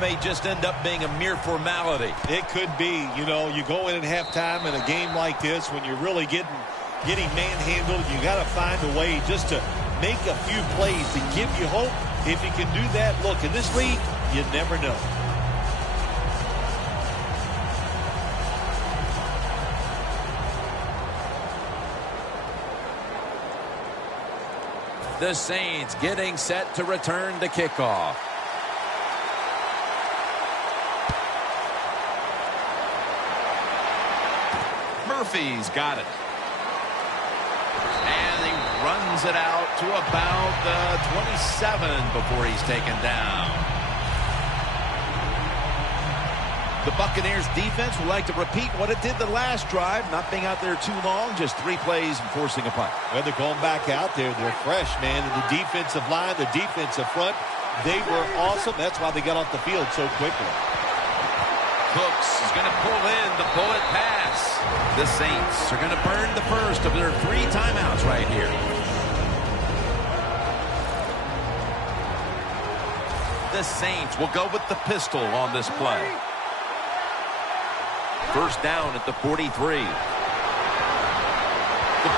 may just end up being a mere formality. It could be. You know, you go in at halftime in a game like this when you're really getting manhandled. You got to find a way just to make a few plays to give you hope. If you can do that, look, in this league, you never know. The Saints getting set to return to kickoff. Murphy's got it. And he runs it out to about the 27 before he's taken down. The Buccaneers defense would like to repeat what it did the last drive, not being out there too long, just 3 plays and forcing a punt. Well, they're going back out there. They're fresh, man. And the defensive line, the defensive front, they were awesome. That's why they got off the field so quickly. Cooks is going to pull in the bullet pass. The Saints are going to burn the first of their 3 timeouts right here. The Saints will go with the pistol on this play. First down at the 43. The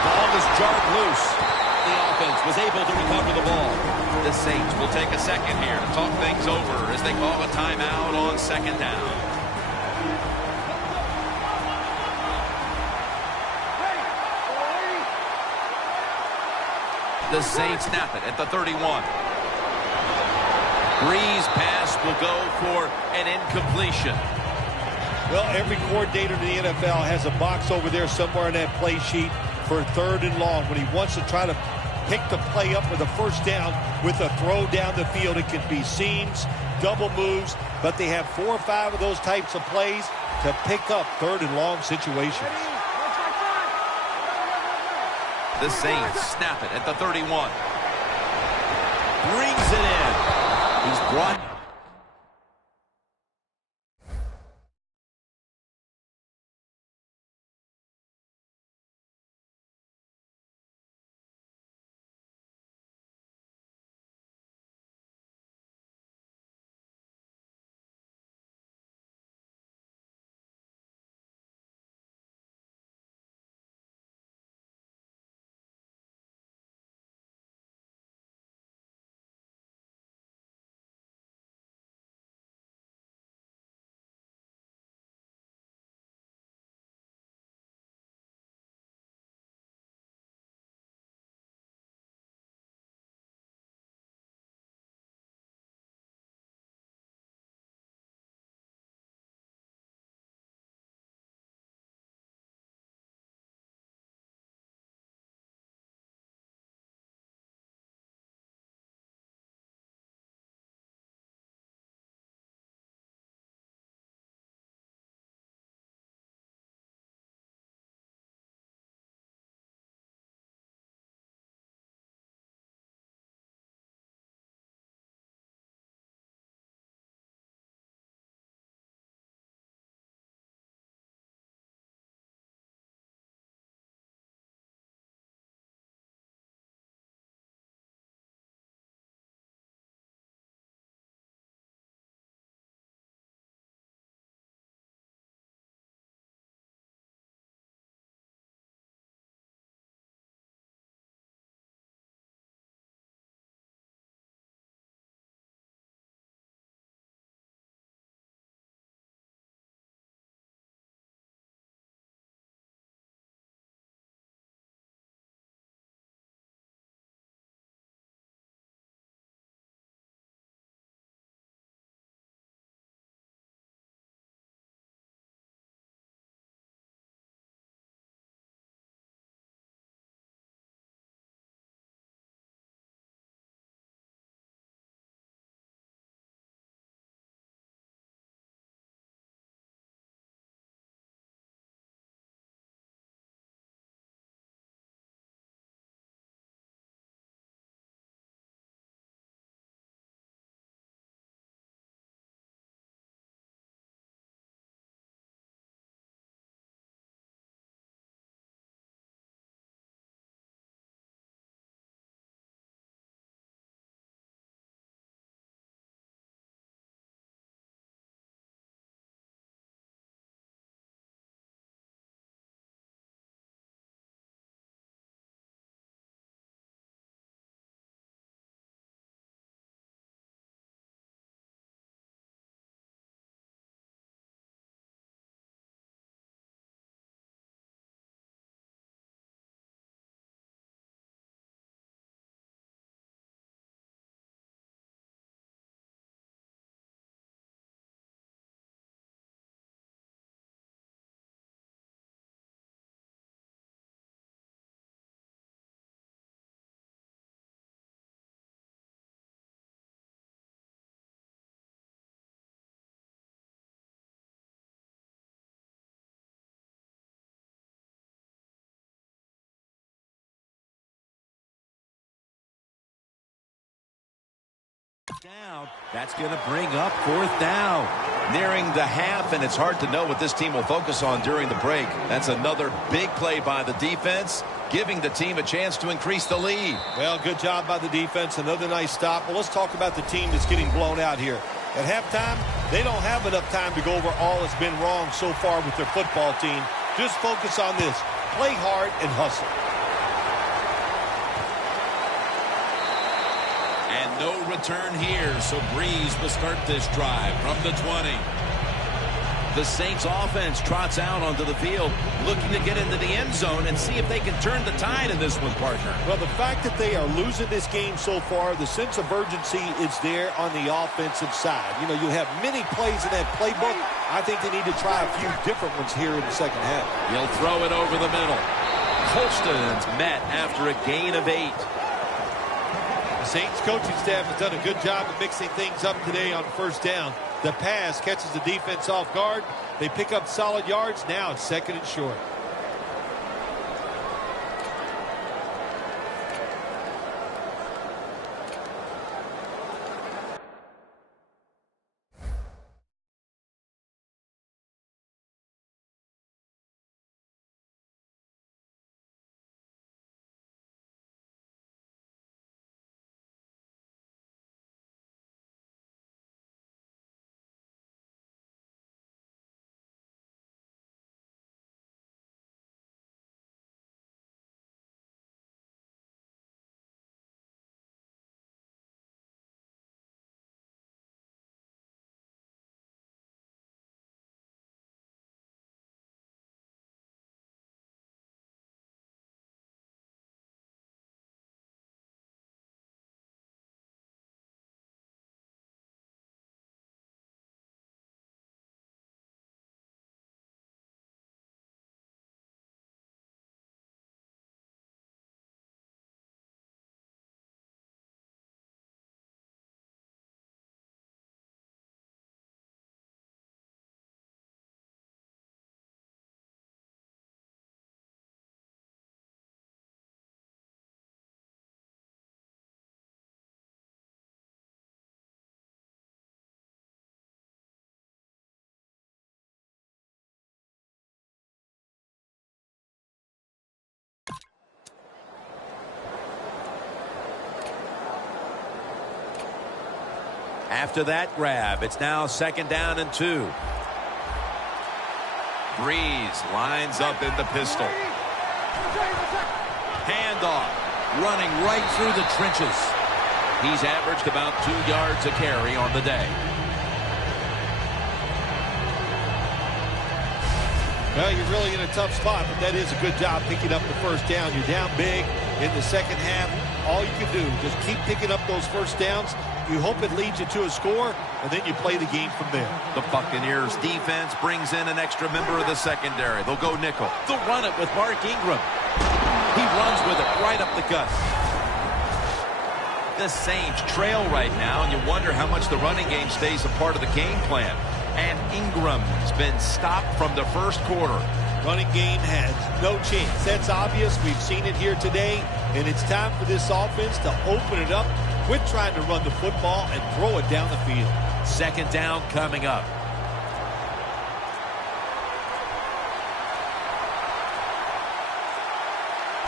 ball was jarred loose. The offense was able to recover the ball. The Saints will take a second here to talk things over as they call a timeout on second down. The Saints snap it at the 31. Breeze pass will go for an incompletion. Well, every coordinator in the NFL has a box over there somewhere in that play sheet for 3rd and long. When he wants to try to pick the play up with a first down with a throw down the field, it can be seams, double moves, but they have 4 or 5 of those types of plays to pick up 3rd and long situations. The Saints snap it at the 31. Brings it in. He's brought Down. That's going to bring up 4th down. Nearing the half, and it's hard to know what this team will focus on during the break. That's another big play by the defense, giving the team a chance to increase the lead. Well, good job by the defense. Another nice stop. Well, let's talk about the team that's getting blown out here. At halftime, they don't have enough time to go over all that's been wrong so far with their football team. Just focus on this. Play hard and hustle. And no return here, so Breeze will start this drive from the 20. The Saints offense trots out onto the field, looking to get into the end zone and see if they can turn the tide in this one, partner. Well, the fact that they are losing this game so far, the sense of urgency is there on the offensive side. You know, you have many plays in that playbook. I think they need to try a few different ones here in the second half. He'll throw it over the middle. Colston's met after a gain of 8. The Saints coaching staff has done a good job of mixing things up today on 1st down. The pass catches the defense off guard. They pick up solid yards. Now it's 2nd and short. After that grab, it's now 2nd down and 2. Breeze lines up in the pistol. Handoff, running right through the trenches. He's averaged about 2 yards a carry on the day. Well, you're really in a tough spot, but that is a good job picking up the 1st down. You're down big in the second half. All you can do, just keep picking up those 1st downs. You hope it leads you to a score, and then you play the game from there. The Buccaneers defense brings in an extra member of the secondary. They'll go nickel. They'll run it with Mark Ingram. He runs with it right up the gut. The Saints trail right now, and you wonder how much the running game stays a part of the game plan. And Ingram's been stopped from the 1st quarter. Running game has no chance. That's obvious. We've seen it here today, and it's time for this offense to open it up. Quit trying to run the football and throw it down the field. 2nd down coming up.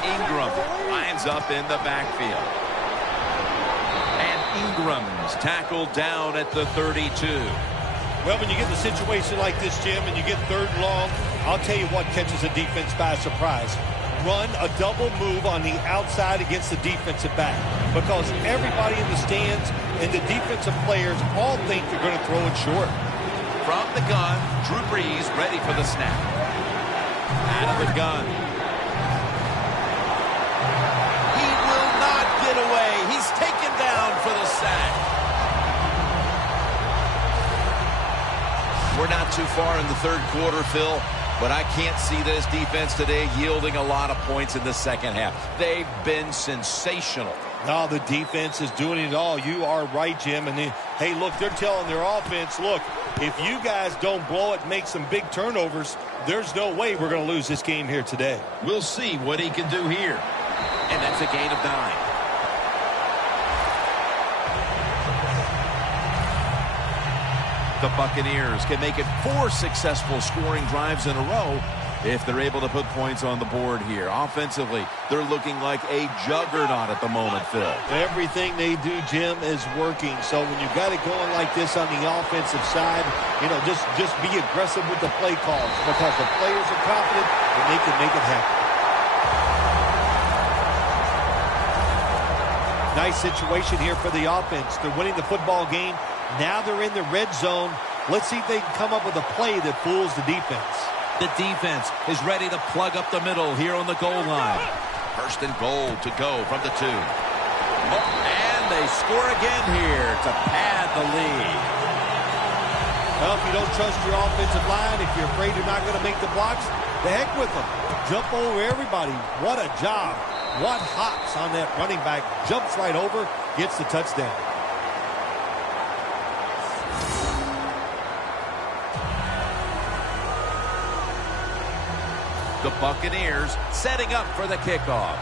Ingram lines up in the backfield. And Ingram's tackled down at the 32. Well, when you get in a situation like this, Jim, and you get 3rd and long, I'll tell you what catches a defense by surprise. Run a double move on the outside against the defensive back, because everybody in the stands and the defensive players all think they're going to throw it short. From the gun, Drew Brees ready for the snap. Out of the gun. He will not get away. He's taken down for the sack. We're not too far in the 3rd quarter, Phil. But I can't see this defense today yielding a lot of points in the second half. They've been sensational. No, the defense is doing it all. You are right, Jim. And hey, look, they're telling their offense, look, if you guys don't blow it, make some big turnovers, there's no way we're going to lose this game here today. We'll see what he can do here. And that's a gain of 9. The Buccaneers can make it 4 successful scoring drives in a row if they're able to put points on the board here. Offensively, they're looking like a juggernaut at the moment, Phil. Everything they do, Jim, is working. So when you've got it going like this on the offensive side, you know, just be aggressive with the play calls because the players are confident and they can make it happen. Nice situation here for the offense. They're winning the football game. Now they're in the red zone. Let's see if they can come up with a play that fools the defense. The defense is ready to plug up the middle here on the goal line. First and goal to go from the 2. And they score again here to pad the lead. Well, if you don't trust your offensive line, if you're afraid you're not going to make the blocks, the heck with them. Jump over everybody. What a job. What hops on that running back. Jumps right over, gets the touchdown. The Buccaneers setting up for the kickoff.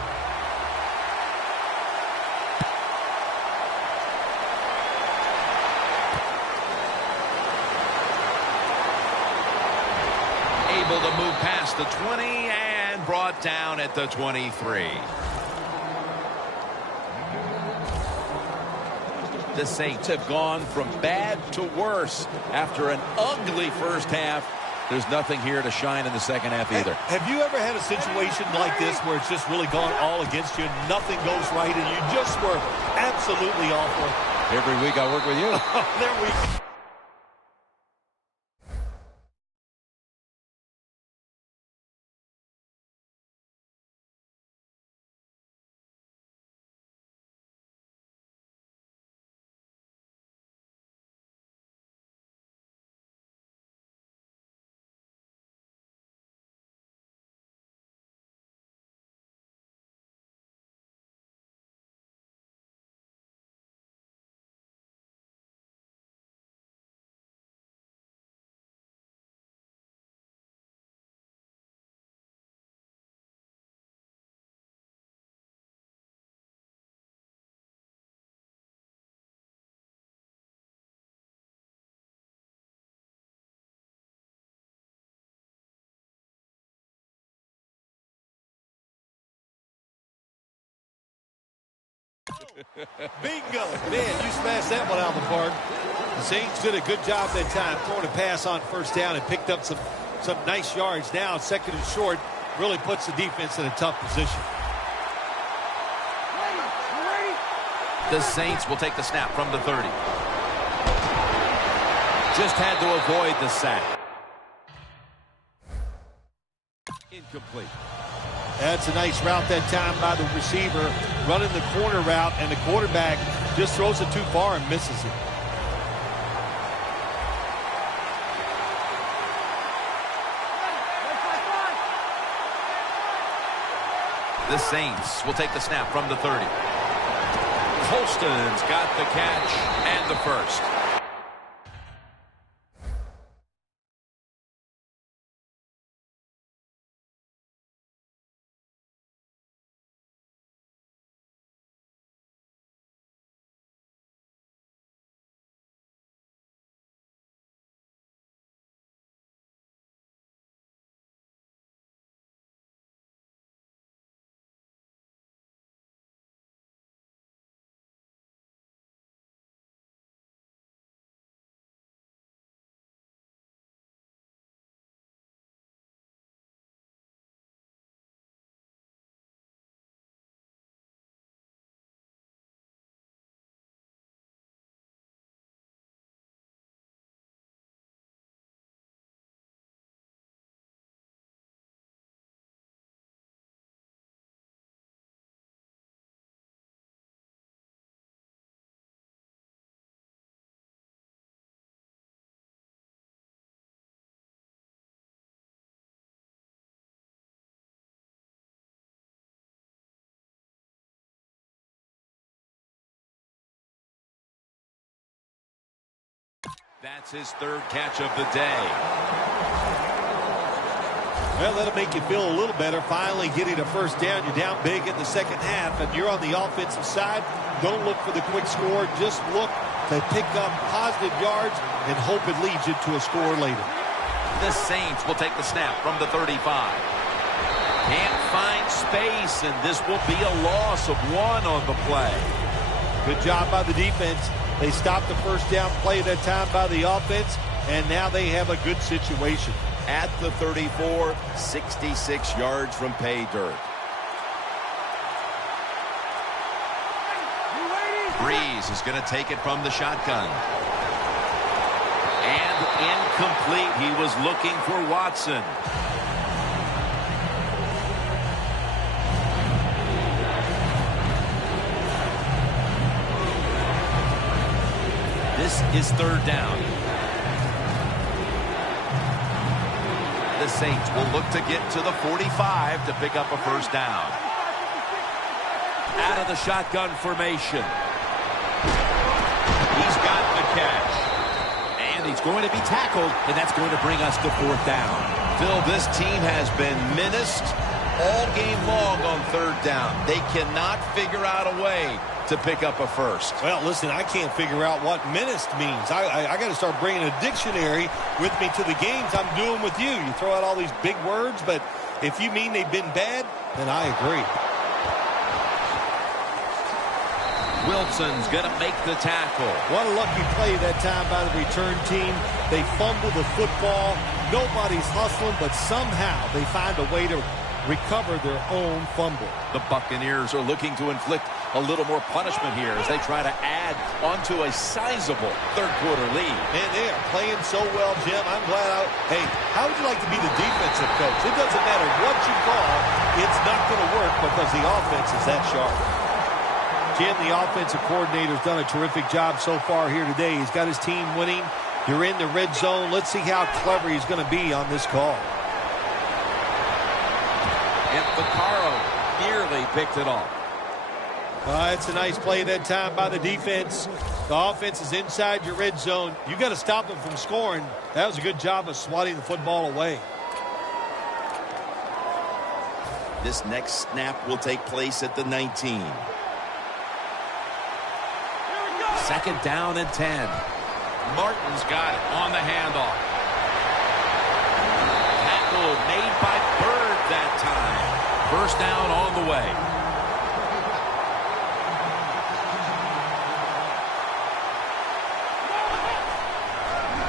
Able to move past the 20 and brought down at the 23. The Saints have gone from bad to worse after an ugly first half. There's nothing here to shine in the second half either. Have you ever had a situation like this where it's just really gone all against you, nothing goes right, and you just were absolutely awful? Every week I work with you. There we go. Bingo. Man, you smashed that one out of the park. The Saints did a good job that time throwing a pass on first down and picked up some nice yards. Now second and short really puts the defense in a tough position. The Saints will take the snap from the 30. Just had to avoid the sack. Incomplete. That's a nice route that time by the receiver, running the corner route, and the quarterback just throws it too far and misses it. The Saints will take the snap from the 30. Holston's got the catch and the first. That's his third catch of the day. Well, that'll make you feel a little better. Finally getting a first down. You're down big in the second half, and you're on the offensive side. Don't look for the quick score. Just look to pick up positive yards and hope it leads you to a score later. The Saints will take the snap from the 35. Can't find space, and this will be a loss of 1 on the play. Good job by the defense. They stopped the first down play that time by the offense, and now they have a good situation. At the 34, 66 yards from pay dirt. Breeze is going to take it from the shotgun. And incomplete. He was looking for Watson. This is third down. The Saints will look to get to the 45 to pick up a first down. Out of the shotgun formation. He's got the catch. And he's going to be tackled, and that's going to bring us to fourth down. Phil, this team has been menaced all game long on third down. They cannot figure out a way to pick up a first. Well, listen, I can't figure out what menaced means. I got to start bringing a dictionary with me to the games I'm doing with you. You throw out all these big words, but if you mean they've been bad, then I agree. Wilson's going to make the tackle. What a lucky play that time by the return team. They fumble the football. Nobody's hustling, but somehow they find a way to recover their own fumble. The Buccaneers are looking to inflict a little more punishment here as they try to add onto a sizable third-quarter lead. Man, they are playing so well, Jim. I'm glad hey, how would you like to be the defensive coach? It doesn't matter what you call, it's not going to work because the offense is that sharp. Jim, the offensive coordinator's done a terrific job so far here today. He's got his team winning. You're in the red zone. Let's see how clever he's going to be on this call. And Vaccaro nearly picked it off. It's a nice play that time by the defense. The offense is inside your red zone. You got to stop them from scoring. That was a good job of swatting the football away. This next snap will take place at the 19. Second down and 10. Martin's got it on the handoff. Tackle made by Bird that time. First down on the way.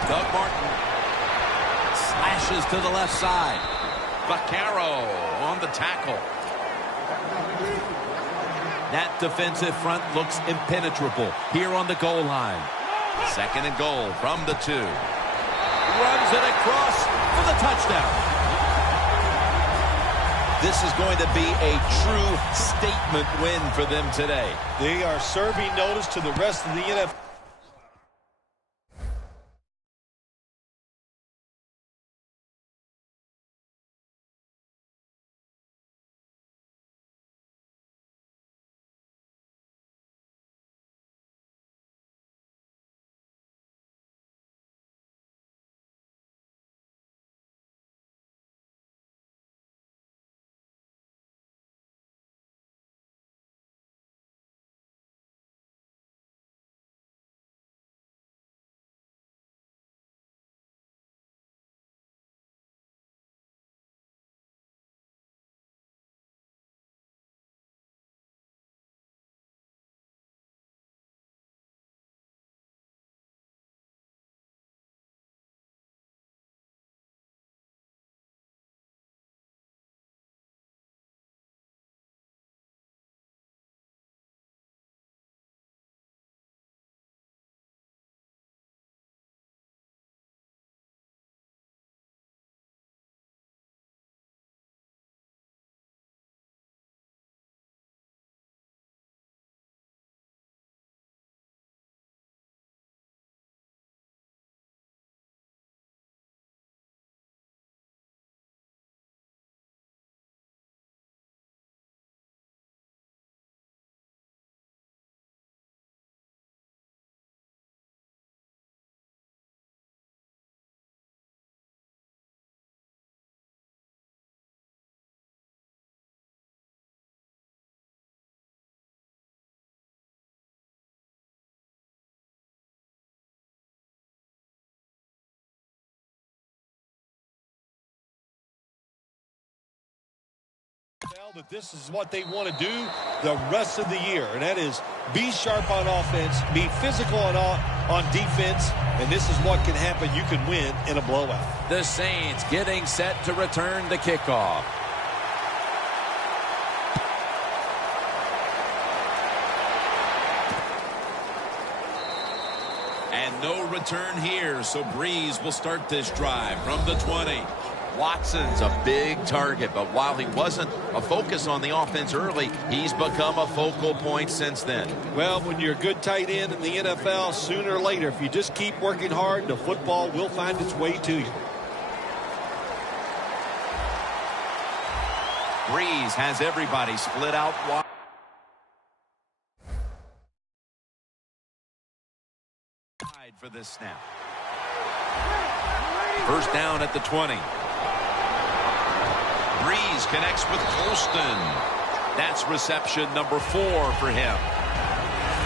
Doug Martin slashes to the left side. Vaccaro on the tackle. That defensive front looks impenetrable here on the goal line. Second and goal from the 2. Runs it across for the touchdown. This is going to be a true statement win for them today. They are serving notice to the rest of the NFL. that this is what they want to do the rest of the year, and that is be sharp on offense, be physical on defense, and this is what can happen. You can win in a blowout. The Saints getting set to return the kickoff. And no return here, so Breeze will start this drive from the 20. Watson's a big target, but while he wasn't a focus on the offense early, he's become a focal point since then. Well, when you're a good tight end in the NFL, sooner or later, if you just keep working hard, the football will find its way to you. Breeze has everybody split out wide. For this snap. First down at the 20. Breeze connects with Colston. That's reception number 4 for him.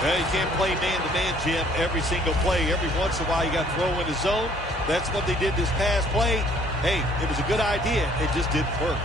Well, you can't play man-to-man, Jim, every single play. Every once in a while, you got to throw in the zone. That's what they did this past play. Hey, it was a good idea. It just didn't work.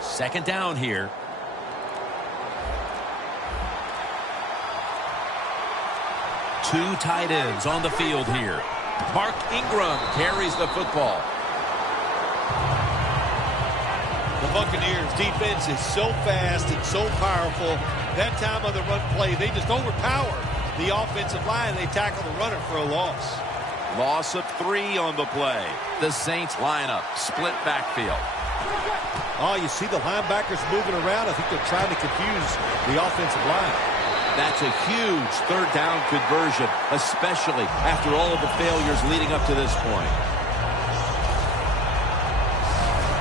Second down here. Two tight ends on the field here. Mark Ingram carries the football. The Buccaneers defense is so fast and so powerful. That time on the run play, they just overpower the offensive line. They tackle the runner for a loss. Loss of 3 on the play. The Saints lineup, split backfield. Oh, you see the linebackers moving around. I think they're trying to confuse the offensive line. That's a huge third down conversion, especially after all of the failures leading up to this point.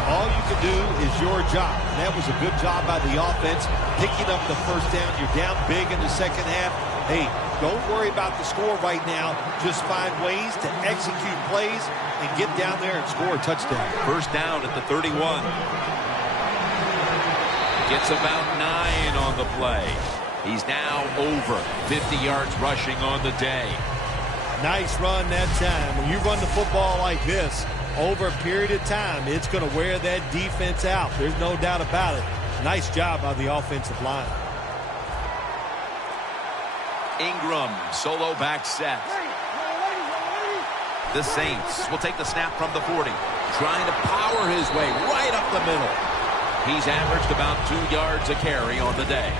All you can do is your job. And that was a good job by the offense, picking up the first down. You're down big in the second half. Hey, don't worry about the score right now. Just find ways to execute plays and get down there and score a touchdown. First down at the 31. Gets about 9 on the play. He's now over 50 yards rushing on the day. Nice run that time. When you run the football like this, over a period of time, it's going to wear that defense out. There's no doubt about it. Nice job by the offensive line. Ingram, solo back set. The Saints will take the snap from the 40. Trying to power his way right up the middle. He's averaged about 2 yards a carry on the day.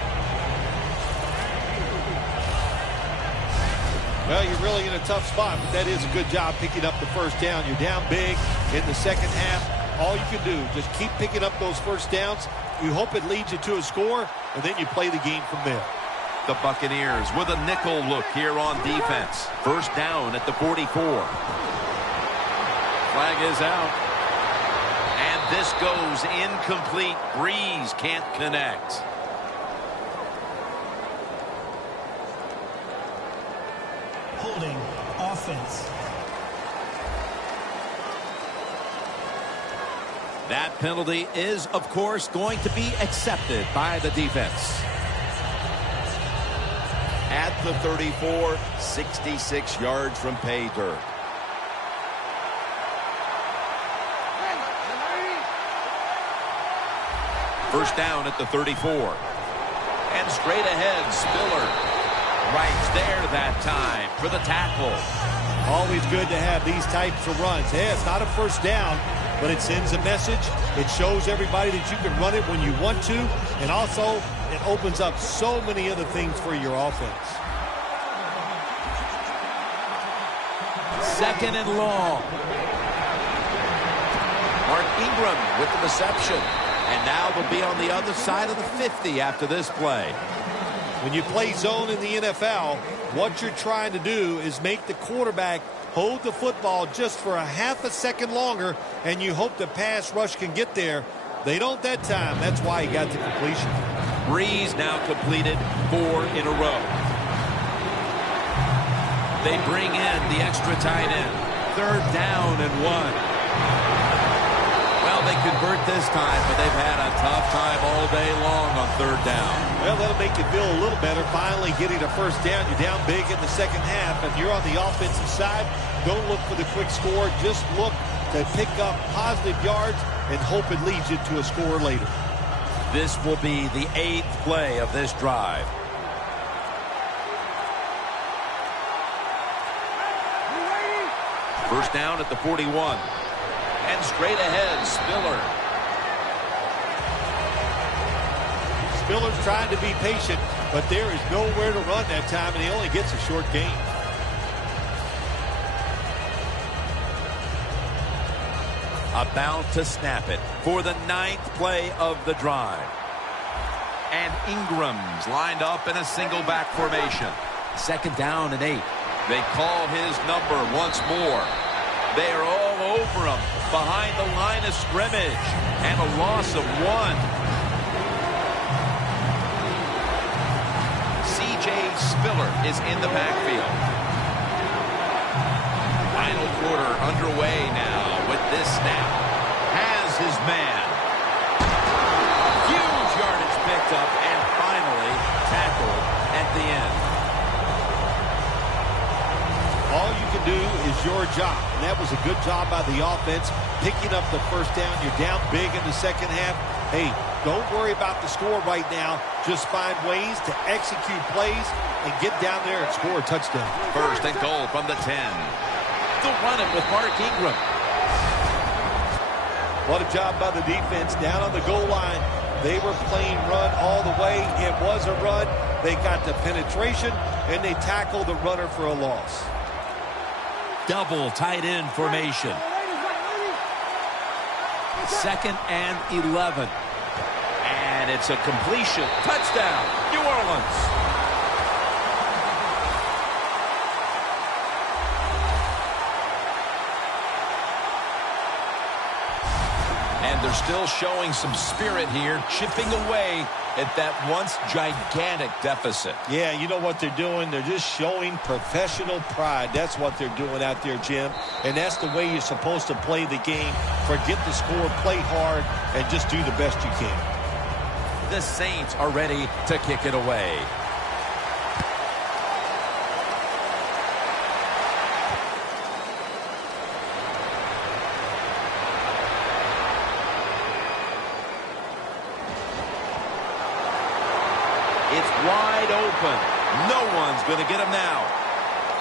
Well, you're really in a tough spot, but that is a good job picking up the first down. You're down big in the second half. All you can do, just keep picking up those first downs. You hope it leads you to a score, and then you play the game from there. The Buccaneers with a nickel look here on defense. First down at the 44. Flag is out. And this goes incomplete. Breeze can't connect. Holding offense. That penalty is, of course, going to be accepted by the defense. At the 34, 66 yards from pay dirt. First down at the 34. And straight ahead, Spiller. Right there that time for the tackle. Always good to have these types of runs. Hey, it's not a first down, but it sends a message. It shows everybody that you can run it when you want to, and also it opens up so many other things for your offense. Second and long. Mark Ingram with the reception. And now they'll be on the other side of the 50 after this play. When you play zone in the NFL, what you're trying to do is make the quarterback hold the football just for a half a second longer, and you hope the pass rush can get there. They don't that time. That's why he got the completion. Breeze now completed 4 in a row. They bring in the extra tight end. Third down and 1. Well, they convert this time, but they've had a tough time all day long on third down. Well, that'll make you feel a little better finally getting a first down. You're down big in the second half, and you're on the offensive side. Don't look for the quick score. Just look to pick up positive yards and hope it leads you to a score later. This will be the 8th play of this drive. First down at the 41. And straight ahead, Spiller. Spiller's trying to be patient, but there is nowhere to run that time, and he only gets a short gain. About to snap it for the 9th play of the drive. And Ingram's lined up in a single back formation. Second down and 8. They call his number once more. They are all over him behind the line of scrimmage, and a loss of 1. C.J. Spiller is in the backfield. Final quarter underway now with this snap. Has his man. Huge yardage picked up and finally tackled at the end. All you can do is your job, and that was a good job by the offense, picking up the first down. You're down big in the second half. Hey, don't worry about the score right now. Just find ways to execute plays and get down there and score a touchdown. First and goal from the 10. They'll run it with Mark Ingram. What a job by the defense down on the goal line. They were playing run all the way. It was a run. They got the penetration, and they tackled the runner for a loss. Double tight end formation. 2nd and 11. And it's a completion. Touchdown, New Orleans. And they're still showing some spirit here, chipping away at that once gigantic deficit. Yeah, you know what they're doing? They're just showing professional pride. That's what they're doing out there, Jim. And that's the way you're supposed to play the game. Forget the score, play hard, and just do the best you can. The Saints are ready to kick it away. It's wide open. No one's going to get him now.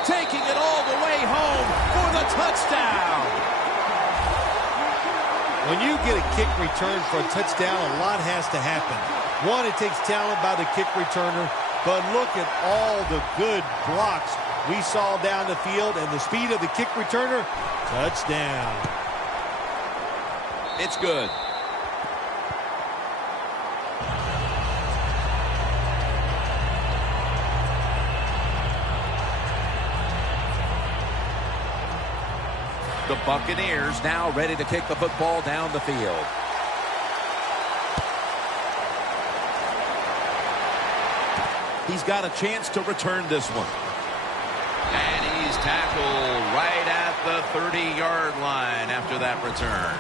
Taking it all the way home for the touchdown. When you get a kick return for a touchdown, a lot has to happen. One, it takes talent by the kick returner, but look at all the good blocks we saw down the field and the speed of the kick returner. Touchdown. It's good. The Buccaneers now ready to kick the football down the field. He's got a chance to return this one. And he's tackled right at the 30-yard line after that return.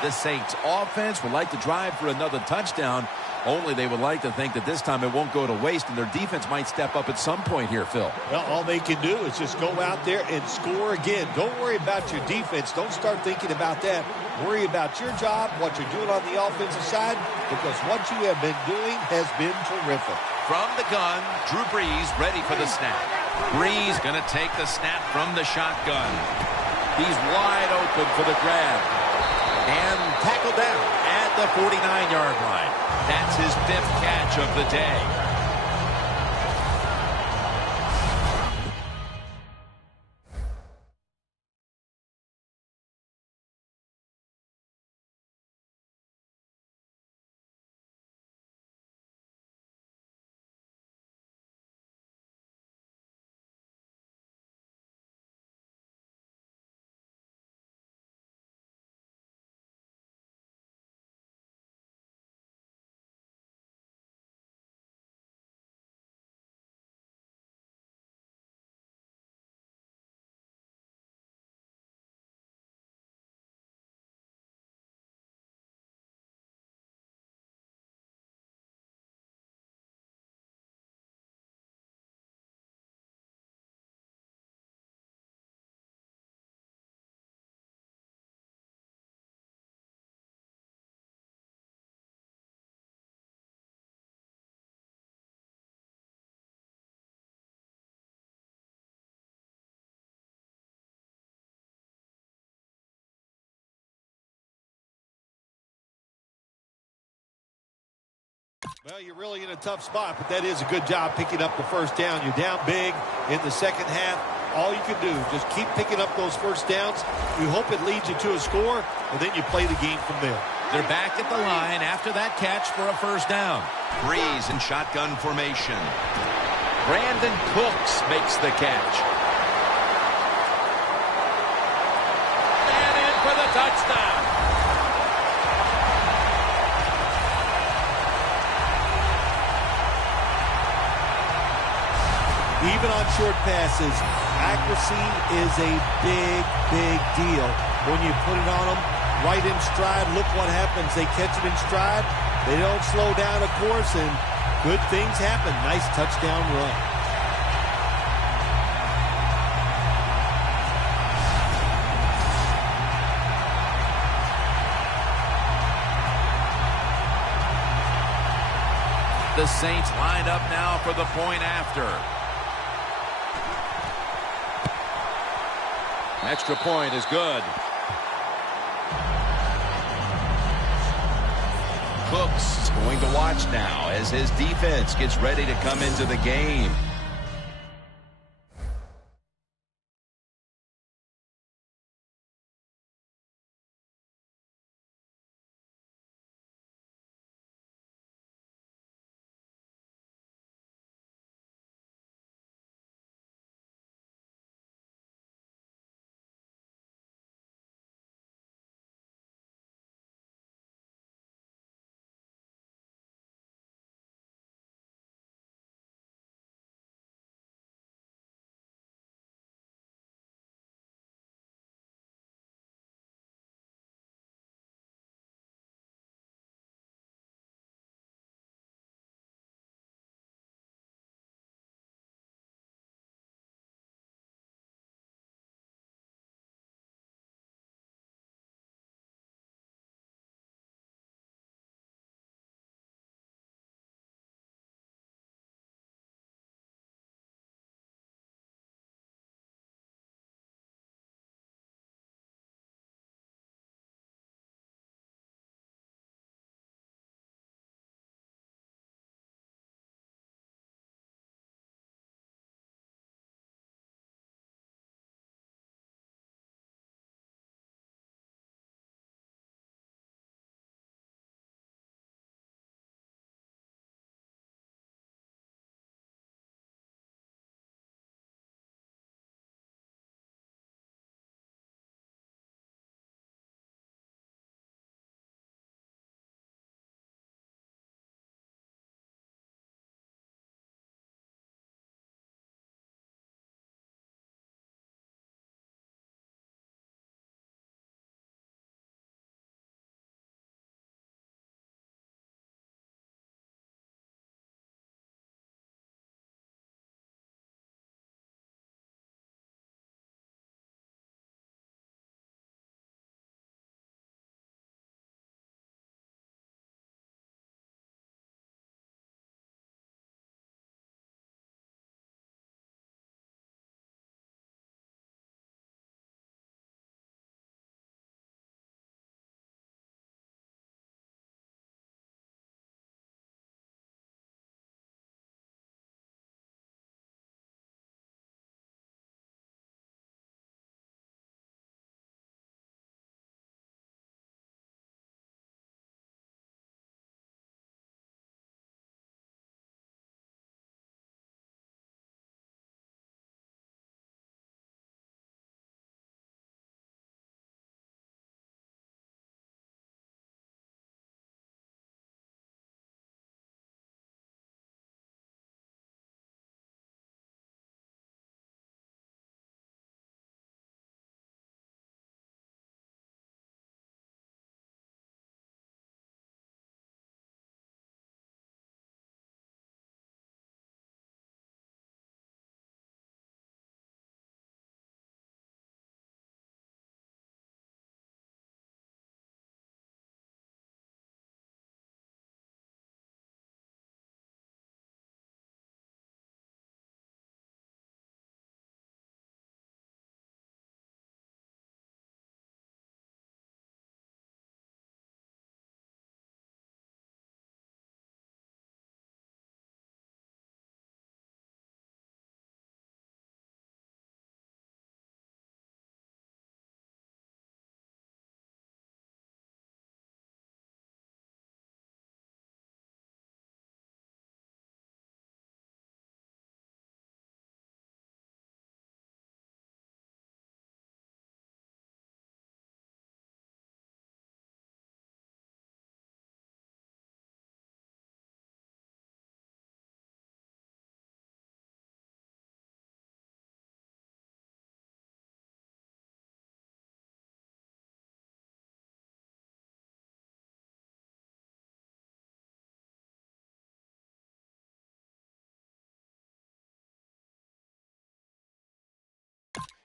The Saints offense would like to drive for another touchdown, only they would like to think that this time it won't go to waste and their defense might step up at some point here, Phil. Well, all they can do is just go out there and score again. Don't worry about your defense. Don't start thinking about that. Worry about your job, what you're doing on the offensive side, because what you have been doing has been terrific. From the gun, Drew Brees ready for the snap. Brees going to take the snap from the shotgun. He's wide open for the grab. And tackled down at the 49-yard line. That's his 5th catch of the day. Well, you're really in a tough spot, but that is a good job picking up the first down. You're down big in the second half. All you can do, just keep picking up those first downs. You hope it leads you to a score, and then you play the game from there. They're back at the line after that catch for a first down. Brees in shotgun formation. Brandon Cooks makes the catch. And in for the touchdown. Even on short passes, accuracy is a big, big deal. When you put it on them right in stride, look what happens. They catch it in stride. They don't slow down, of course, and good things happen. Nice touchdown run. The Saints line up now for the point after. Extra point is good. Cooks going to watch now as his defense gets ready to come into the game.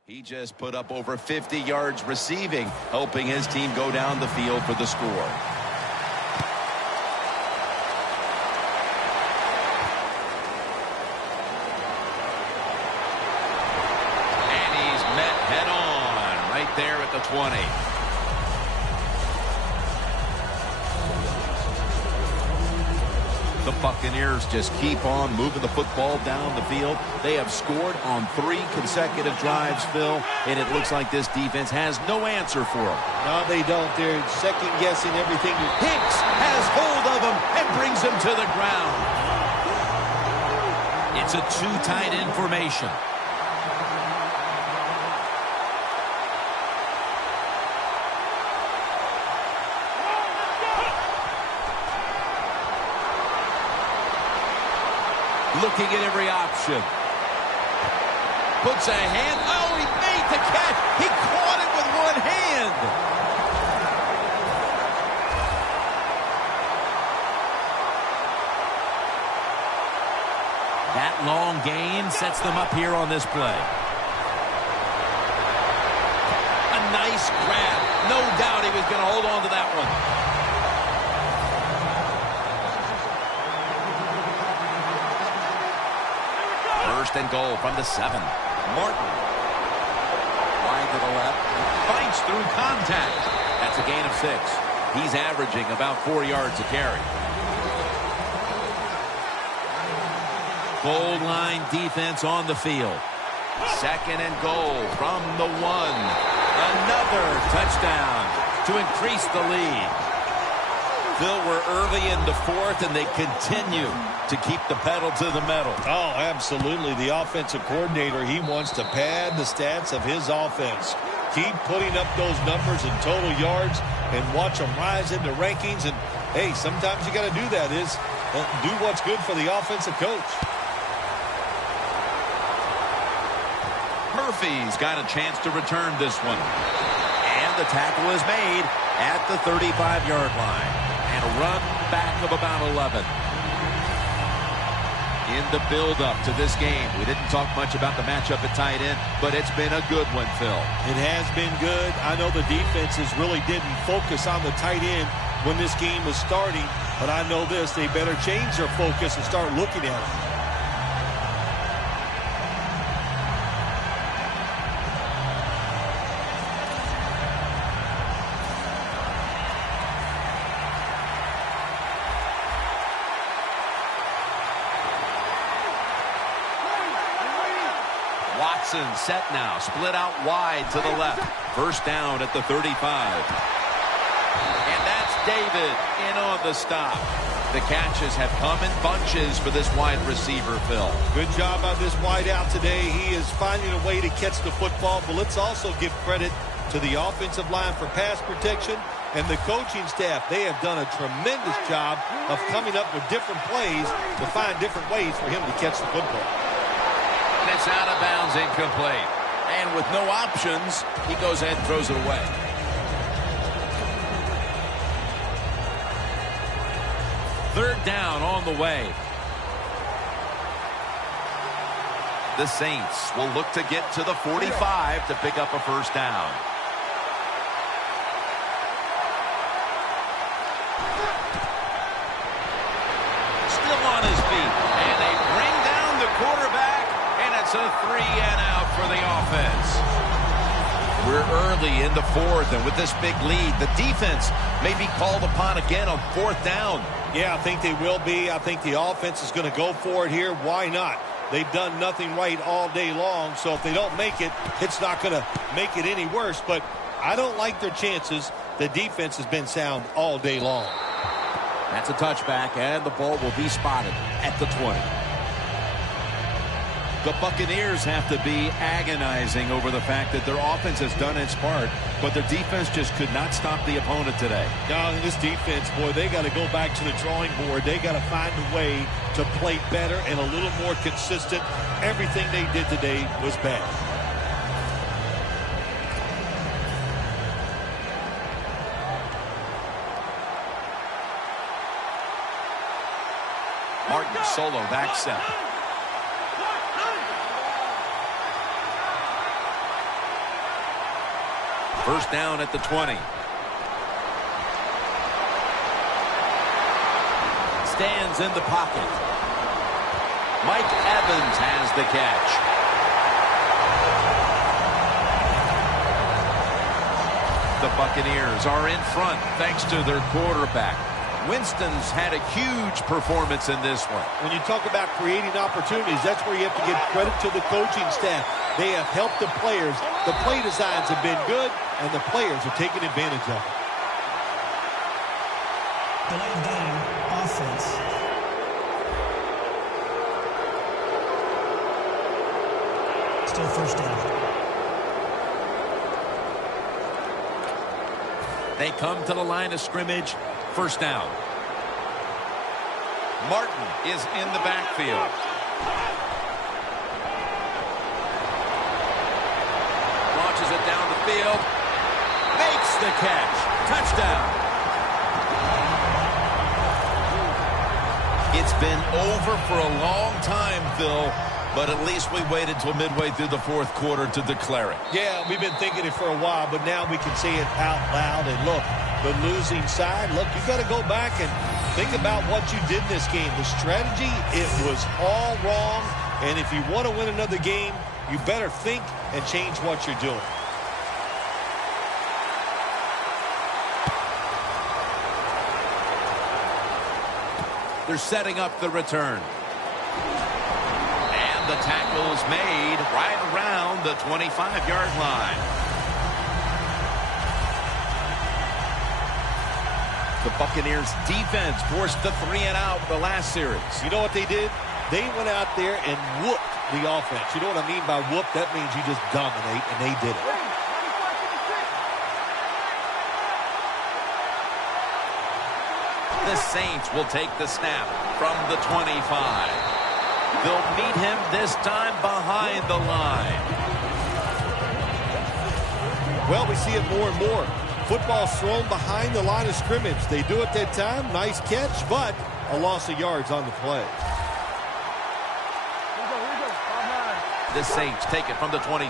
He just put up over 50 yards receiving, helping his team go down the field for the score. 20. The Buccaneers just keep on moving the football down the field. They have scored on 3 consecutive drives, Phil, and it looks like this defense has no answer for them. No, they don't. They're second-guessing everything. Hicks has hold of him and brings him to the ground. It's a 2 tight end formation. Looking at every option. Puts a hand. Oh, he made the catch. He caught it with one hand. That long gain sets them up here on this play. A nice grab. No doubt he was going to hold on to that one. First and goal from the 7. Martin. Wide to the left. Fights through contact. That's a gain of 6. He's averaging about 4 yards a carry. Goal line defense on the field. Second and goal from the 1. Another touchdown to increase the lead. Phil, we're early in the 4th, and they continue to keep the pedal to the metal. Oh, absolutely. The offensive coordinator, he wants to pad the stats of his offense. Keep putting up those numbers in total yards and watch them rise into rankings. And, hey, sometimes you got to do that is do what's good for the offensive coach. Murphy's got a chance to return this one. And the tackle is made at the 35-yard line. And a run back of about 11. In the build-up to this game, we didn't talk much about the matchup at tight end, but it's been a good one, Phil. It has been good. I know the defenses really didn't focus on the tight end when this game was starting, but I know this, they better change their focus and start looking at it. Set now, split out wide to the left. First down at the 35. And that's David in on the stop. The catches have come in bunches for this wide receiver, Phil. Good job on this wide out today. He is finding a way to catch the football, but let's also give credit to the offensive line for pass protection and the coaching staff. They have done a tremendous job of coming up with different plays to find different ways for him to catch the football. And it's out of bounds, incomplete. And with no options, he goes ahead and throws it away. Third down on the way. The Saints will look to get to the 45 to pick up a first down. Still on his feet. And they bring down the quarterback. A 3-and-out for the offense. We're early in the 4th, and with this big lead, the defense may be called upon again on 4th down. Yeah, I think they will be. I think the offense is going to go for it here. Why not? They've done nothing right all day long, so if they don't make it, it's not going to make it any worse. But I don't like their chances. The defense has been sound all day long. That's a touchback, and the ball will be spotted at the 20. The Buccaneers have to be agonizing over the fact that their offense has done its part, but their defense just could not stop the opponent today. Now, this defense, boy, they got to go back to the drawing board. They got to find a way to play better and a little more consistent. Everything they did today was bad. Martin solo back set. First down at the 20. Stands in the pocket. Mike Evans has the catch. The Buccaneers are in front thanks to their quarterback. Winston's had a huge performance in this one. When you talk about creating opportunities, that's where you have to give credit to the coaching staff. They have helped the players. The play designs have been good, and the players are taking advantage of it. Delayed game, offense. Still first down. They come to the line of scrimmage. First down. Martin is in the backfield. Launches it down the field. Makes the catch. Touchdown. It's been over for a long time, Phil, but at least we waited till midway through the fourth quarter to declare it. Yeah, we've been thinking it for a while, but now we can say it out loud. And look, the losing side, look, you got to go back and think about what you did in this game. The strategy, it was all wrong. And if you want to win another game, you better think and change what you're doing. They're setting up the return. And the tackle's made right around the 25-yard line. The Buccaneers defense forced the 3-and-out the last series. You know what they did? They went out there and whooped the offense. You know what I mean by whoop? That means you just dominate, and they did it. The Saints will take the snap from the 25. They'll meet him this time behind the line. Well, we see it more and more. Football thrown behind the line of scrimmage. They do it that time. Nice catch, but a loss of yards on the play. The Saints take it from the 23.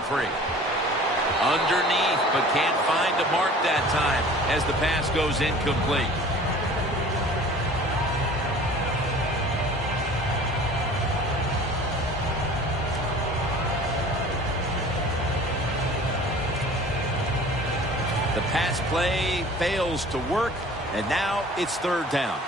Underneath, but can't find a mark that time as the pass goes incomplete. The pass play fails to work, and now it's third down.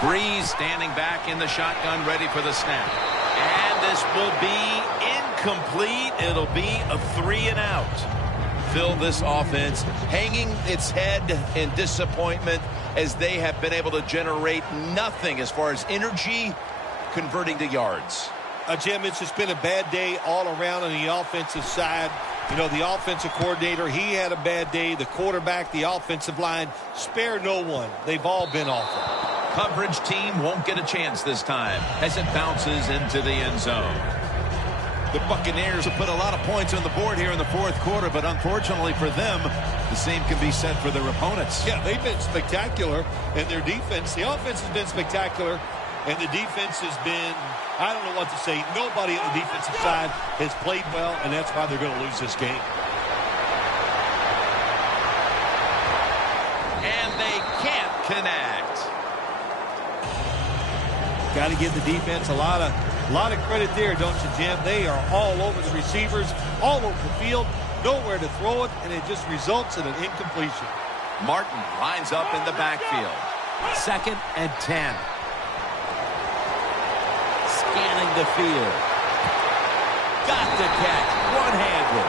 Breeze standing back in the shotgun, ready for the snap. And this will be incomplete. It'll be a 3-and-out. Phil, this offense hanging its head in disappointment as they have been able to generate nothing as far as energy converting to yards. Jim, it's just been a bad day all around on the offensive side. You know, the offensive coordinator, he had a bad day. The quarterback, the offensive line, spare no one. They've all been awful. Coverage team won't get a chance this time as it bounces into the end zone. The Buccaneers have put a lot of points on the board here in the fourth quarter, but unfortunately for them, the same can be said for their opponents. Yeah, they've been spectacular, and their defense, the offense has been spectacular, and the defense has been, I don't know what to say. Nobody on the defensive side has played well, and that's why they're going to lose this game. And they can't connect. Got to give the defense a lot of credit there, don't you, Jim? They are all over the receivers, all over the field, nowhere to throw it, and it just results in an incompletion. Martin lines up in the backfield. 2nd and 10. Scanning the field. Got the catch. One-handed.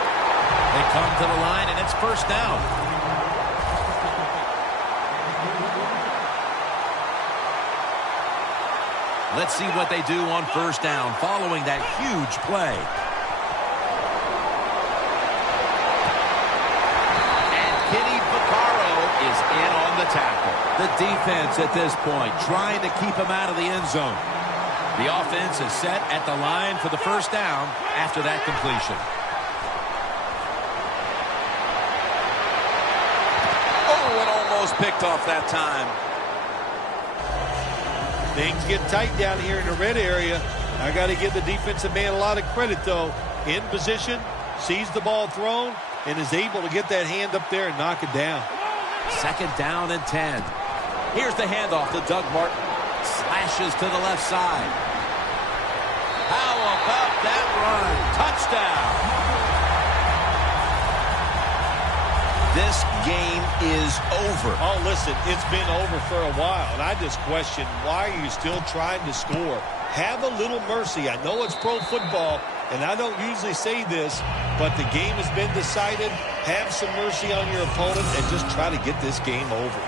They come to the line, and it's first down. Let's see what they do on first down following that huge play. And Kenny Vaccaro is in on the tackle. The defense at this point trying to keep him out of the end zone. The offense is set at the line for the first down after that completion. Oh, it almost picked off that time. Things get tight down here in the red area. I got to give the defensive man a lot of credit, though. In position, sees the ball thrown, and is able to get that hand up there and knock it down. 2nd down and 10. Here's the handoff to Doug Martin. Flashes to the left side. How about that run? Touchdown. This game is over. Oh, listen, it's been over for a while, and I just question, why are you still trying to score? Have a little mercy. I know it's pro football, and I don't usually say this, but the game has been decided. Have some mercy on your opponent and just try to get this game over.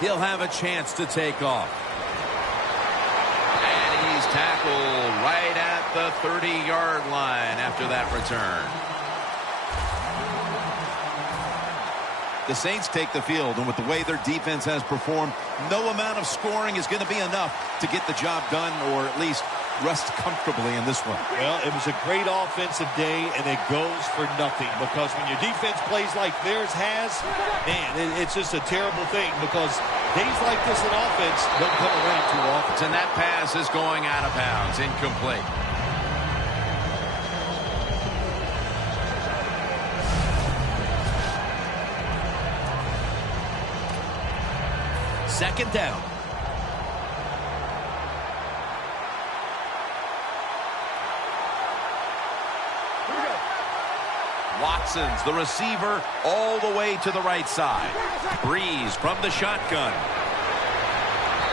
He'll have a chance to take off. And he's tackled right at the 30-yard line after that return. The Saints take the field, and with the way their defense has performed, no amount of scoring is going to be enough to get the job done, or at least rest comfortably in this one. Well, it was a great offensive day, and it goes for nothing, because when your defense plays like theirs has, man, it's just a terrible thing, because days like this in offense don't come around too often. And that pass is going out of bounds, incomplete. Second down. Watson's the receiver all the way to the right side. Breeze from the shotgun.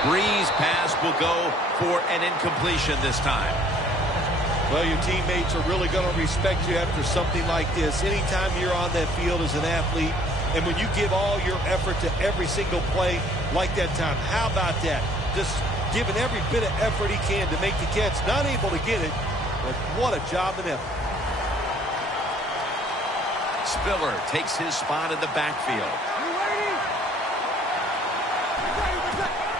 Breeze pass will go for an incompletion this time. Well, your teammates are really going to respect you after something like this. Anytime you're on that field as an athlete, and when you give all your effort to every single play like that time, how about that? Just giving every bit of effort he can to make the catch. Not able to get it, but what a job and effort. Spiller takes his spot in the backfield.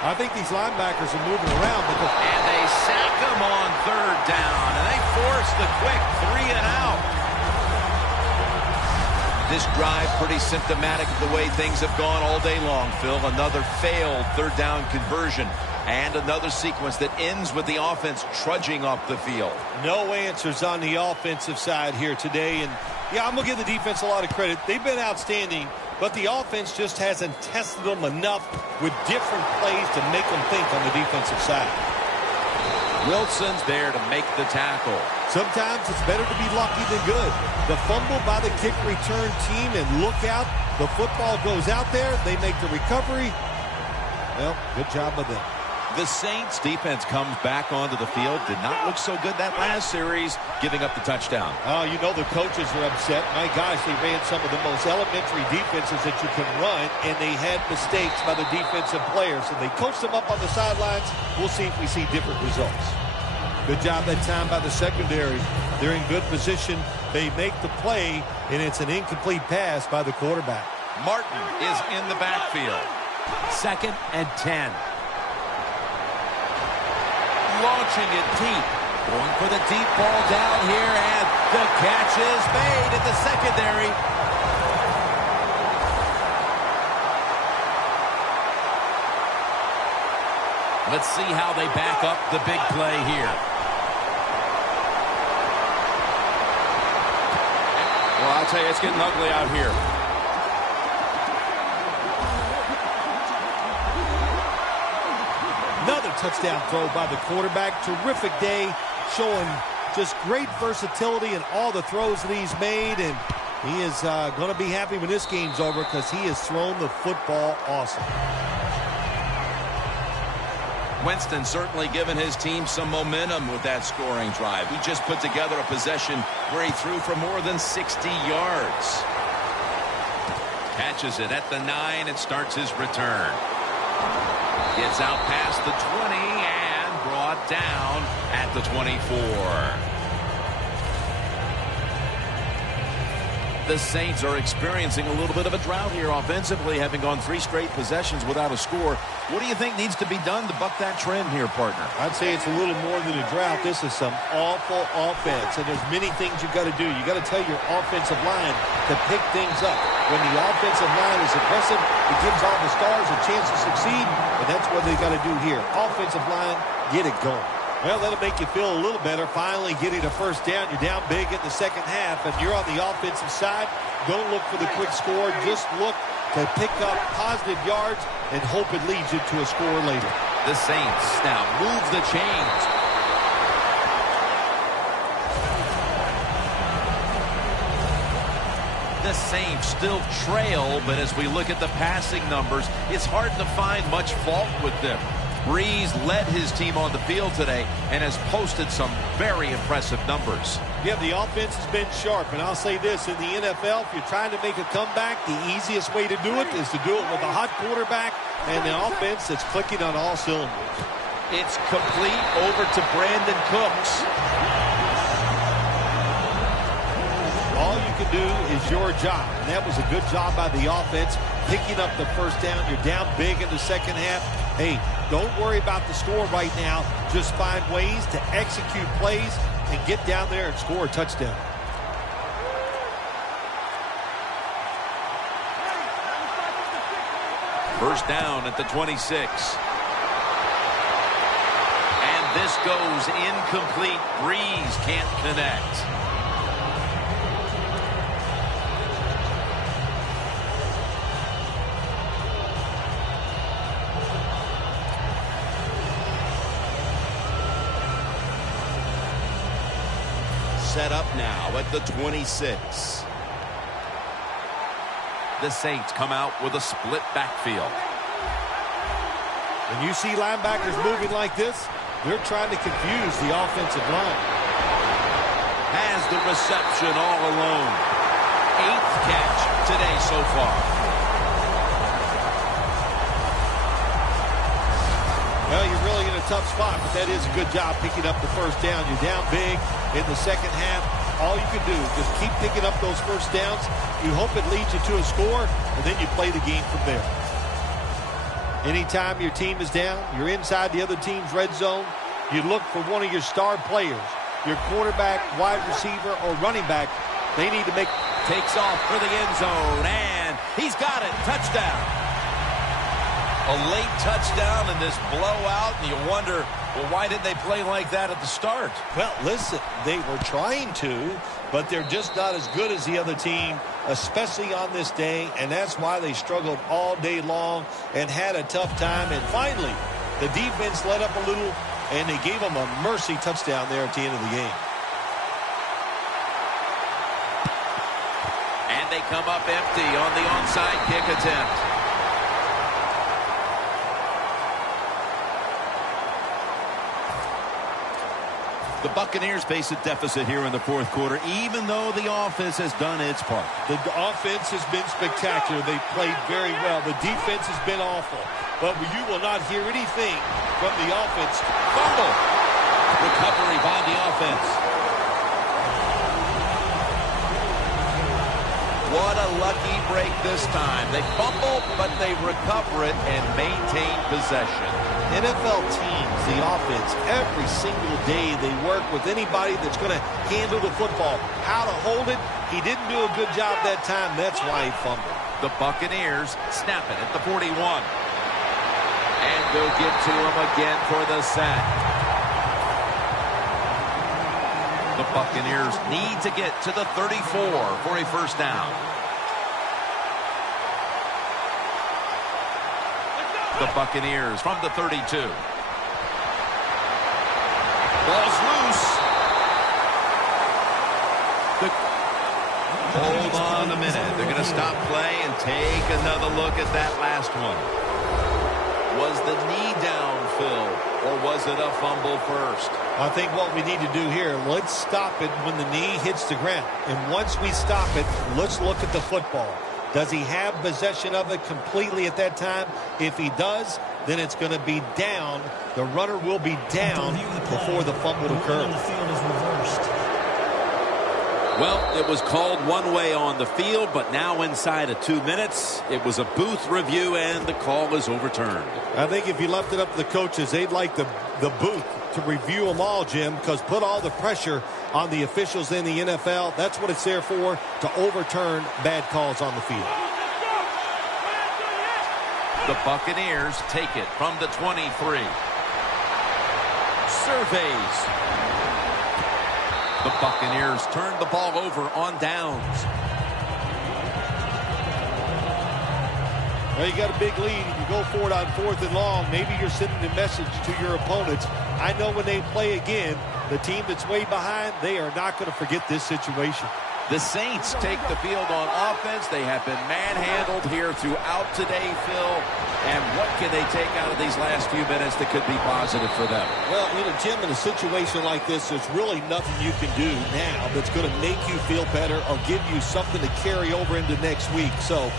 I think these linebackers are moving around. And they sack him on third down, and they force the quick 3 and out. This drive pretty symptomatic of the way things have gone all day long, Phil. Another failed third down conversion and another sequence that ends with the offense trudging up the field. No answers on the offensive side here today. And, yeah, I'm going to give the defense a lot of credit. They've been outstanding, but the offense just hasn't tested them enough with different plays to make them think on the defensive side. Wilson's there to make the tackle. Sometimes it's better to be lucky than good. The fumble by the kick return team, and look out, the football goes out there, they make the recovery. Well, good job by them. The Saints defense comes back onto the field. Did not look so good that last series, giving up the touchdown. Oh, you know the coaches are upset. My gosh, they ran some of the most elementary defenses that you can run, and they had mistakes by the defensive players. So they coached them up on the sidelines. We'll see if we see different results. Good job that time by the secondary. They're in good position. They make the play, and it's an incomplete pass by the quarterback. Martin is in the backfield. 2nd and 10. Launching it deep. Going for the deep ball down here, and the catch is made in the secondary. Let's see how they back up the big play here. Well, I'll tell you, it's getting ugly out here. Another touchdown throw by the quarterback. Terrific day, showing just great versatility in all the throws that he's made. And he is going to be happy when this game's over, because he has thrown the football awesome. Winston certainly given his team some momentum with that scoring drive. He just put together a possession where he threw for more than 60 yards. Catches it at the 9 and starts his return. Gets out past the 20 and brought down at the 24. The Saints are experiencing a little bit of a drought here offensively, having gone 3 straight possessions without a score. What do you think needs to be done to buck that trend here, partner? I'd say it's a little more than a drought. This is some awful offense, and there's many things you've got to do. You've got to tell your offensive line to pick things up. When the offensive line is aggressive, it gives all the stars a chance to succeed, and that's what they've got to do here. Offensive line, get it going. Well, that'll make you feel a little better. Finally getting a first down. You're down big in the second half, and you're on the offensive side. Don't look for the quick score. Just look to pick up positive yards and hope it leads you to a score later. The Saints now move the chains. The Saints still trail, but as we look at the passing numbers, it's hard to find much fault with them. Breeze led his team on the field today and has posted some very impressive numbers. Yeah, the offense has been sharp, and I'll say this, in the NFL, if you're trying to make a comeback, the easiest way to do it is to do it with a hot quarterback and an offense that's clicking on all cylinders. It's complete over to Brandon Cooks. All you can do is your job, and that was a good job by the offense, picking up the first down. You're down big in the second half. Hey, don't worry about the score right now. Just find ways to execute plays and get down there and score a touchdown. First down at the 26. And this goes incomplete. Breeze can't connect. Set up now at the 26. The Saints come out with a split backfield. When you see linebackers moving like this, they're trying to confuse the offensive line. Has the reception all alone. 8th catch today so far. Well, you're really in a tough spot, but that is a good job picking up the first down. You're down big in the second half. All you can do is just keep picking up those first downs. You hope it leads you to a score, and then you play the game from there. Anytime your team is down, you're inside the other team's red zone, you look for one of your star players, your quarterback, wide receiver, or running back. They need to make... Takes off for the end zone, and he's got it. Touchdown. A late touchdown in this blowout, and you wonder, well, why did they play like that at the start? Well, listen, they were trying to, but they're just not as good as the other team, especially on this day, and that's why they struggled all day long and had a tough time. And finally, the defense let up a little, and they gave them a mercy touchdown there at the end of the game. And they come up empty on the onside kick attempt. The Buccaneers face a deficit here in the fourth quarter, even though the offense has done its part. The offense has been spectacular. They played very well. The defense has been awful. But you will not hear anything from the offense. Fumble. Recovery by the offense. What a lucky break this time. They fumble, but they recover it and maintain possession. NFL teams, the offense, every single day they work with anybody that's going to handle the football. How to hold it, he didn't do a good job that time. That's why he fumbled. The Buccaneers snap it at the 41. And they'll get to him again for the sack. The Buccaneers need to get to the 34 for a first down. The Buccaneers from the 32. Ball's loose. Hold on a minute. They're going to stop play and take another look at that last one. Was the knee down, Phil, or was it a fumble first? I think what we need to do here, let's stop it when the knee hits the ground. And once we stop it, let's look at the football. Does he have possession of it completely at that time? If he does, then it's going to be down. The runner will be down before the fumble occurs. The field is reversed. Well, it was called one way on the field, but now inside of 2 minutes, it was a booth review, and the call is overturned. I think if you left it up to the coaches, they'd like the booth to review them all, Jim, because put all the pressure on the officials in the NFL. That's what it's there for, to overturn bad calls on the field. The Buccaneers take it from the 23. Surveys. The Buccaneers turn the ball over on downs. Well, you got a big lead and you go for it on 4th and long. Maybe you're sending a message to your opponents. I know when they play again, the team that's way behind, they are not going to forget this situation. The Saints take the field on offense. They have been manhandled here throughout today, Phil. And what can they take out of these last few minutes that could be positive for them? Well, Jim, in a situation like this, there's really nothing you can do now that's going to make you feel better or give you something to carry over into next week. So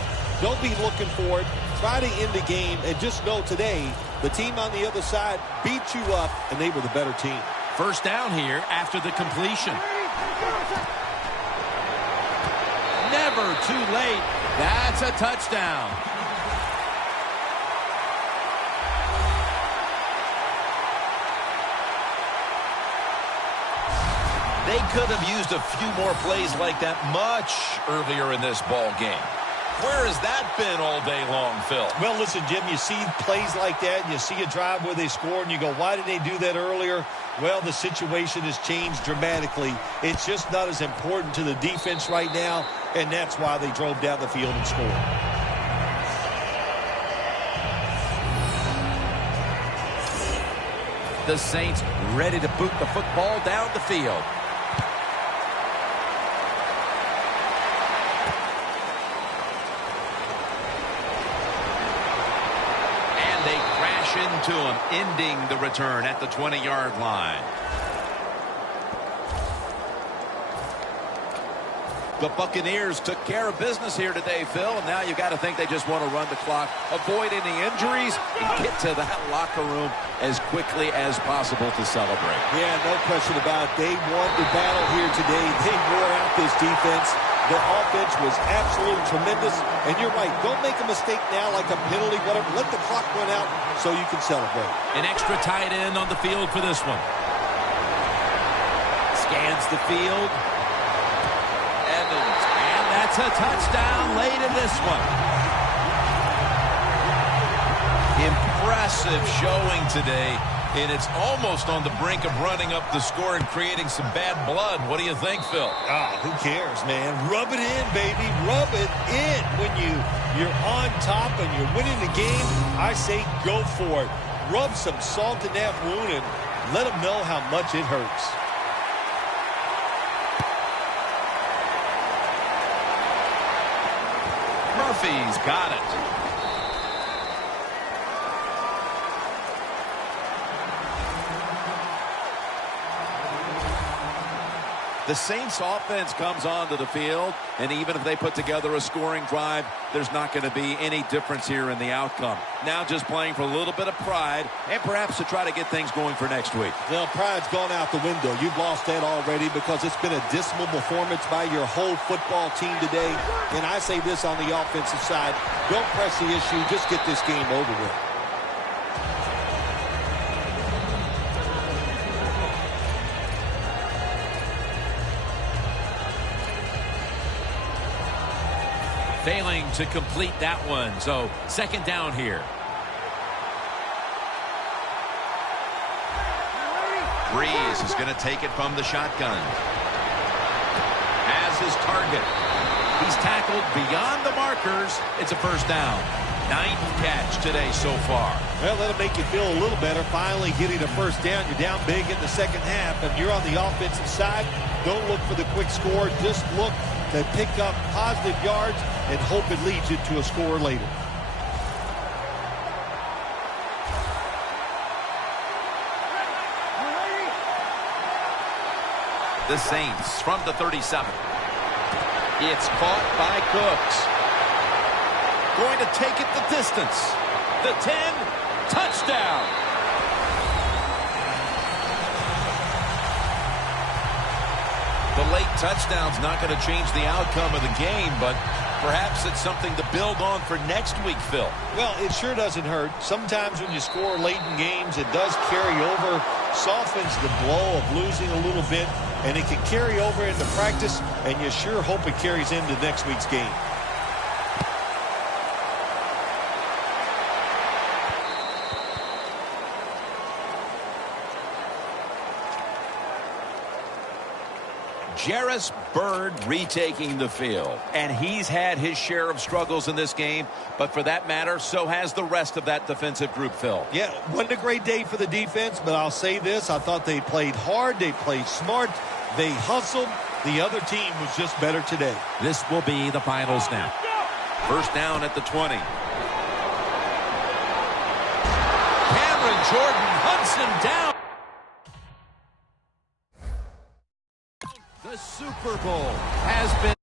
don't be looking for it. Try to end the game and just know today the team on the other side beat you up and they were the better team. First down here after the completion. Never too late. That's a touchdown. They could have used a few more plays like that much earlier in this ball game. Where has that been all day long, Phil? Well, listen, Jim, you see plays like that, and you see a drive where they score, and you go, why did they do that earlier? Well, the situation has changed dramatically. It's just not as important to the defense right now, and that's why they drove down the field and scored. The Saints ready to boot the football down the field. Into him, ending the return at the 20-yard line. The Buccaneers took care of business here today, Phil, and now you got to think they just want to run the clock, avoid any injuries, and get to that locker room as quickly as possible to celebrate. Yeah, no question about it. They won the battle here today. They wore out this defense. The offense was absolutely tremendous. And you're right, don't make a mistake now like a penalty, whatever. Let the clock run out so you can celebrate. An extra tight end on the field for this one. Scans the field. Evans, and that's a touchdown late in this one. Impressive showing today. And it's almost on the brink of running up the score and creating some bad blood. What do you think, Phil? Who cares, man? Rub it in, baby. Rub it in. When you're on top and you're winning the game, I say go for it. Rub some salt in that wound and let them know how much it hurts. Murphy's got it. The Saints offense comes onto the field, and even if they put together a scoring drive, there's not going to be any difference here in the outcome. Now just playing for a little bit of pride and perhaps to try to get things going for next week. Well, pride's gone out the window. You've lost that already because it's been a dismal performance by your whole football team today. And I say this on the offensive side, don't press the issue, just get this game over with. Failing to complete that one. So second down here. Breeze is going to take it from the shotgun. Has his target. He's tackled beyond the markers. It's a first down. 9th catch today so far. Well, that'll make you feel a little better. Finally getting a first down. You're down big in the second half, and you're on the offensive side. Don't look for the quick score. Just look to pick up positive yards and hope it leads you to a score later. The Saints from the 37. It's caught by Cooks. Going to take it the distance. The 10, touchdown. The late touchdown's not going to change the outcome of the game, but perhaps it's something to build on for next week, Phil. Well, it sure doesn't hurt. Sometimes when you score late in games, it does carry over, softens the blow of losing a little bit, and it can carry over into practice, and you sure hope it carries into next week's game. Jarris Bird retaking the field. And he's had his share of struggles in this game, but for that matter, so has the rest of that defensive group, Phil. Yeah, wasn't a great day for the defense, but I'll say this. I thought they played hard. They played smart. They hustled. The other team was just better today. This will be the final snap. First down at the 20. Cameron Jordan hunts him down. The Super Bowl has been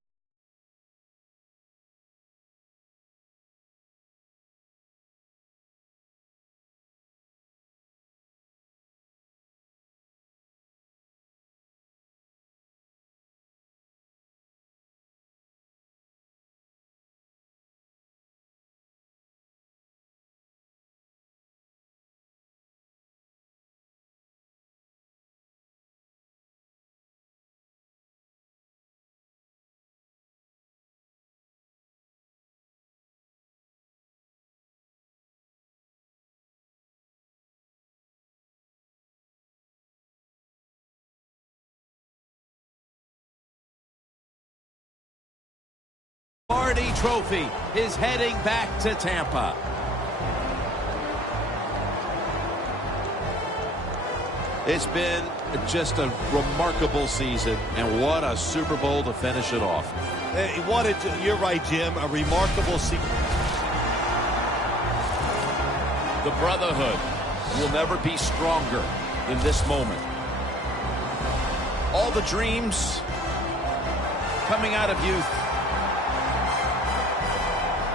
Lombardi Trophy is heading back to Tampa. It's been just a remarkable season, and what a Super Bowl to finish it off. You're right, Jim, a remarkable season. The brotherhood will never be stronger than this moment. All the dreams coming out of youth.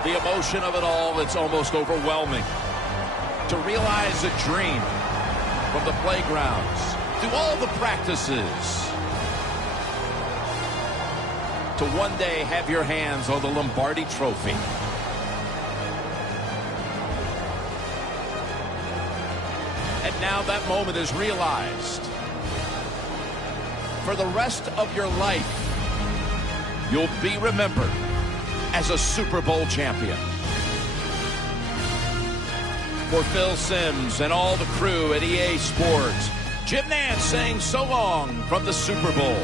The emotion of it all, it's almost overwhelming. To realize a dream from the playgrounds, through all the practices, to one day have your hands on the Lombardi Trophy. And now that moment is realized. For the rest of your life, you'll be remembered as a Super Bowl champion. For Phil Simms and all the crew at EA Sports, Jim Nantz saying so long from the Super Bowl.